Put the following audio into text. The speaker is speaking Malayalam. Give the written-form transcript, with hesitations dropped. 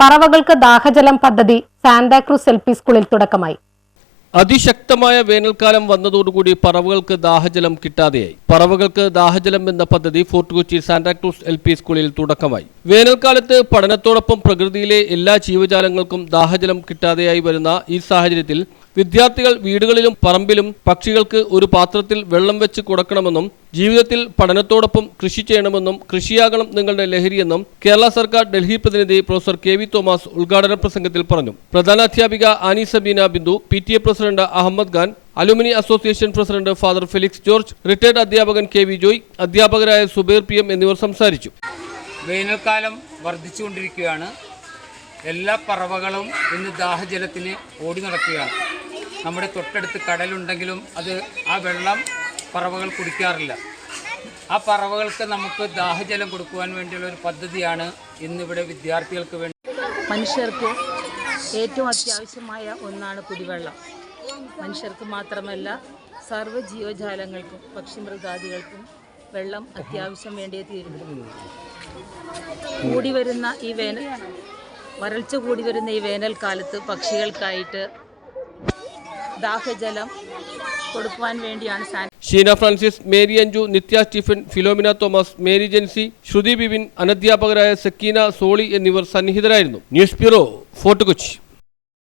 പറവകൾക്ക് ദാഹജലം പദ്ധതി സാന്താക്രൂസ് LP സ്കൂളിൽ തുടക്കമായി. അതിശക്തമായ വേനൽക്കാലം വന്നതോടുകൂടി പറവകൾക്ക് ദാഹജലം കിട്ടാതെയായി. പറവകൾക്ക് ദാഹജലം എന്ന പദ്ധതി ഫോർട്ട് കൊച്ചി സാന്താക്രൂസ് LP സ്കൂളിൽ തുടക്കമായി. വേനൽക്കാലത്ത് പഠനത്തോടൊപ്പം പ്രകൃതിയിലെ എല്ലാ ജീവജാലങ്ങൾക്കും ദാഹജലം കിട്ടാതെയായി വരുന്ന ഈ സാഹചര്യത്തിൽ വിദ്യാർത്ഥികൾ വീടുകളിലും പറമ്പിലും പക്ഷികൾക്ക് ഒരു പാത്രത്തിൽ വെള്ളം വെച്ച് കൊടുക്കണമെന്നും ജീവിതത്തിൽ പഠനത്തോടൊപ്പം കൃഷി ചെയ്യണമെന്നും കൃഷിയാകണം നിങ്ങളുടെ ലഹരിയെന്നും കേരള സർക്കാർ ഡൽഹി പ്രതിനിധി പ്രൊഫസർ KV തോമസ് ഉദ്ഘാടന പ്രസംഗത്തിൽ പറഞ്ഞു. പ്രധാനാധ്യാപിക Annie Sabeena Bindu, PTA president Ahammed Khan, alumni association president father Felix George, retired അധ്യാപകൻ KV ജോയ്, അധ്യാപകരായ സുബൈർ PM എന്നിവർ സംസാരിച്ചു. വേനൽക്കാലം വർദ്ധിച്ചുകൊണ്ടിരിക്കുകയാണ്. എല്ലാ പറവകളും ഇന്ന് ദാഹജലത്തിന് ഓടി നടക്കുകയാണ്. നമ്മുടെ തൊട്ടടുത്ത് കടലുണ്ടെങ്കിലും ആ വെള്ളം പറവകൾ കുടിക്കാറില്ല. ആ പറവകൾക്ക് നമുക്ക് ദാഹജലം കൊടുക്കുവാൻ വേണ്ടിയുള്ള ഒരു പദ്ധതിയാണ് ഇന്നിവിടെ വിദ്യാർത്ഥികൾക്ക് വേണ്ടി. മനുഷ്യർക്ക് ഏറ്റവും അത്യാവശ്യമായ ഒന്നാണ് കുടിവെള്ളം. മനുഷ്യർക്ക് മാത്രമല്ല സർവ്വ ജീവജാലങ്ങൾക്കും പക്ഷിമൃഗാദികൾക്കും വെള്ളം അത്യാവശ്യം വേണ്ടിയേ തീരുന്നു. വരൾച്ച കൂടി വരുന്ന ഈ വേനൽക്കാലത്ത് പക്ഷികൾക്കായിട്ട് ദാഹജലം കൊടുക്കുവാൻ വേണ്ടിയാണ് Sheena Francis, Mary Anju, Nithya Stephen, Philomena Thomas, Mary Jency, Sruthi Bibin, അനധ്യാപകരായ സക്കീന, സോളി എന്നിവർ സന്നിഹിതരായിരുന്നു. News bureau, Fort Kochi.